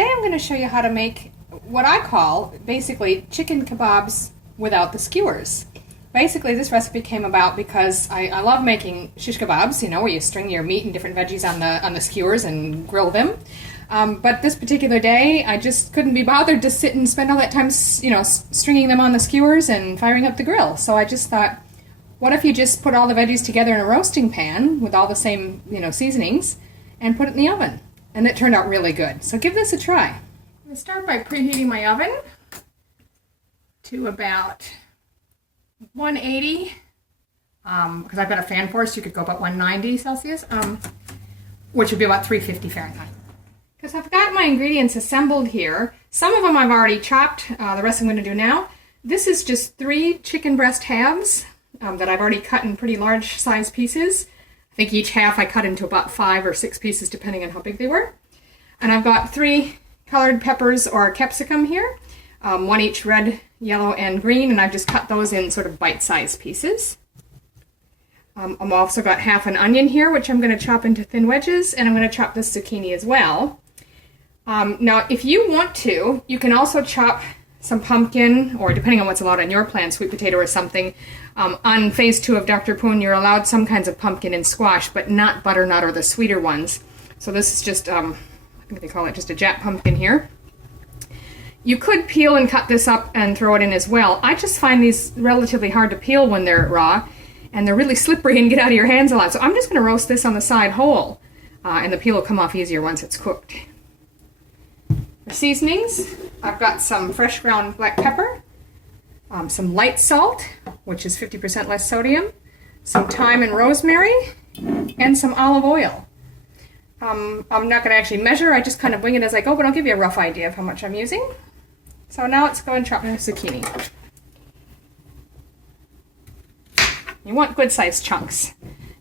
today I'm going to show you how to make what I call basically chicken kebabs without the skewers. Basically this recipe came about because I love making shish kebabs, you know, where you string your meat and different veggies on the skewers and grill them. But this particular day I just couldn't be bothered to sit and spend all that time, you know, stringing them on the skewers and firing up the grill. So I just thought, what if you just put all the veggies together in a roasting pan with all the same, you know, seasonings and put it in the oven? And it turned out really good. So give this a try. I'm going to start by preheating my oven to about 180, because I've got a fan force, you could go about 190 Celsius, which would be about 350 Fahrenheit. Because I've got my ingredients assembled here. Some of them I've already chopped, the rest I'm going to do now. This is just 3 chicken breast halves that I've already cut in pretty large size pieces. I think each half I cut into about 5 or 6 pieces depending on how big they were. And I've got 3 colored peppers or capsicum here, 1 each red, yellow, and green, and I've just cut those in sort of bite-sized pieces. I've also got half an onion here, which I'm going to chop into thin wedges, and I'm going to chop this zucchini as well. Now, if you want to, you can also chop some pumpkin, or depending on what's allowed on your plan, sweet potato or something. On phase 2 of Dr. Poon, you're allowed some kinds of pumpkin and squash, but not butternut or the sweeter ones. So this is just, I think they call it just a Jap pumpkin here. You could peel and cut this up and throw it in as well. I just find these relatively hard to peel when they're raw, and they're really slippery and get out of your hands a lot. So I'm just going to roast this on the side whole, and the peel will come off easier once it's cooked. For seasonings, I've got some fresh ground black pepper, some light salt, which is 50% less sodium, some thyme and rosemary, and some olive oil. I'm not going to actually measure, I just kind of wing it as I go, but I'll give you a rough idea of how much I'm using. So now let's go and chop my zucchini. You want good sized chunks,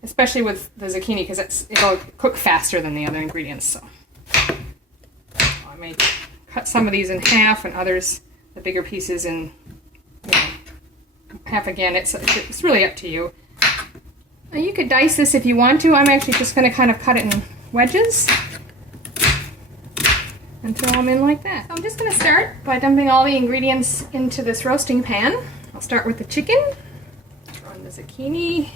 especially with the zucchini, because it'll cook faster than the other ingredients. So I may cut some of these in half and others, the bigger pieces, in half again. It's really up to you. Now you could dice this if you want to. I'm actually just going to kind of cut it in wedges and throw them in like that. So I'm just going to start by dumping all the ingredients into this roasting pan. I'll start with the chicken, throw in the zucchini.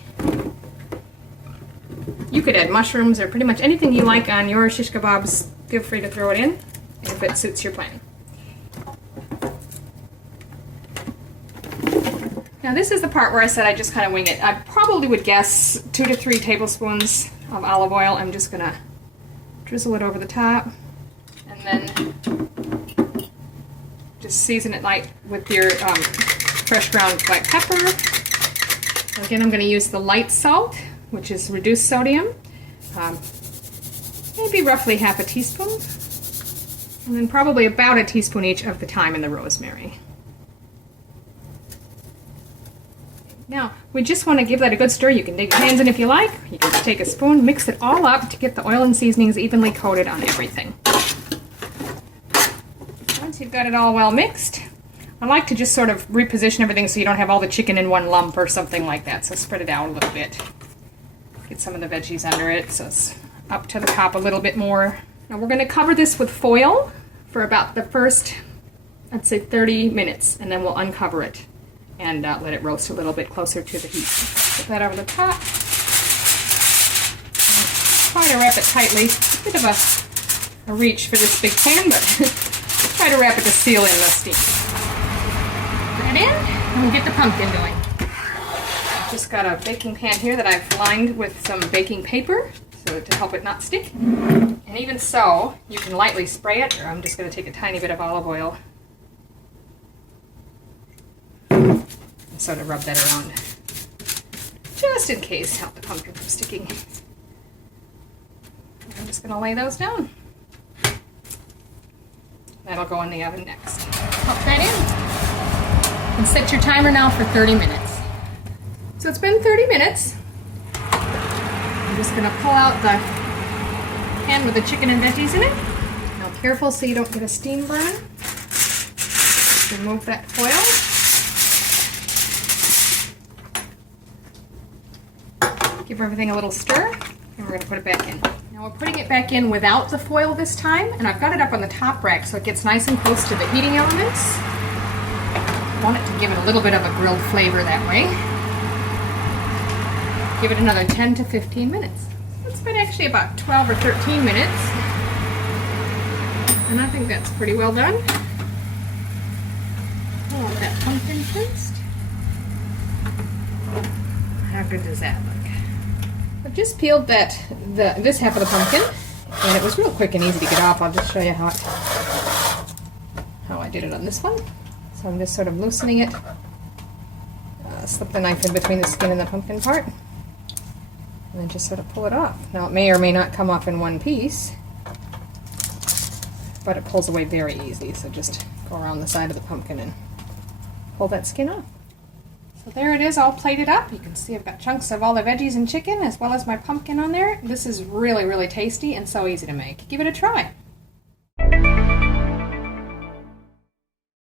You could add mushrooms or pretty much anything you like on your shish kebabs. Feel free to throw it in if it suits your plan. Now this is the part where I said I just kind of wing it. I probably would guess 2 to 3 tablespoons of olive oil. I'm just going to drizzle it over the top and then just season it light with your fresh ground black pepper. Again, I'm going to use the light salt, which is reduced sodium, maybe roughly half a teaspoon, and then probably about a teaspoon each of the thyme and the rosemary. Now, we just want to give that a good stir. You can dig your hands in if you like. You can just take a spoon, mix it all up to get the oil and seasonings evenly coated on everything. Once you've got it all well mixed, I like to just sort of reposition everything so you don't have all the chicken in one lump or something like that. So spread it out a little bit. Get some of the veggies under it so it's up to the top a little bit more. Now we're going to cover this with foil for about the first, I'd say 30 minutes, and then we'll uncover it and let it roast a little bit closer to the heat. Put that over the top. Try to wrap it tightly. It's a bit of a reach for this big pan, but try to wrap it to seal in the steam. Put that in, and we'll get the pumpkin going. I've just got a baking pan here that I've lined with some baking paper so to help it not stick. And even so, you can lightly spray it, or I'm just going to take a tiny bit of olive oil and sort of rub that around, just in case, help the pumpkin from sticking. I'm just going to lay those down. That'll go in the oven next. Pop that in. And set your timer now for 30 minutes. So it's been 30 minutes. I'm just going to pull out the pan with the chicken and veggies in it. Now careful so you don't get a steam burn. Just remove that foil. Give everything a little stir, and we're going to put it back in. Now we're putting it back in without the foil this time, and I've got it up on the top rack so it gets nice and close to the heating elements. I want it to give it a little bit of a grilled flavor that way. Give it another 10 to 15 minutes. It's been actually about 12 or 13 minutes, and I think that's pretty well done. I want that pumpkin first. How good does that look? I've just peeled this half of the pumpkin, and it was real quick and easy to get off. I'll just show you how I did it on this one. So I'm just sort of loosening it. Slip the knife in between the skin and the pumpkin part, and then just sort of pull it off. Now it may or may not come off in one piece, but it pulls away very easy. So just go around the side of the pumpkin and pull that skin off. So there it is, all plated up. You can see I've got chunks of all the veggies and chicken as well as my pumpkin on there. This is really, really tasty and so easy to make. Give it a try.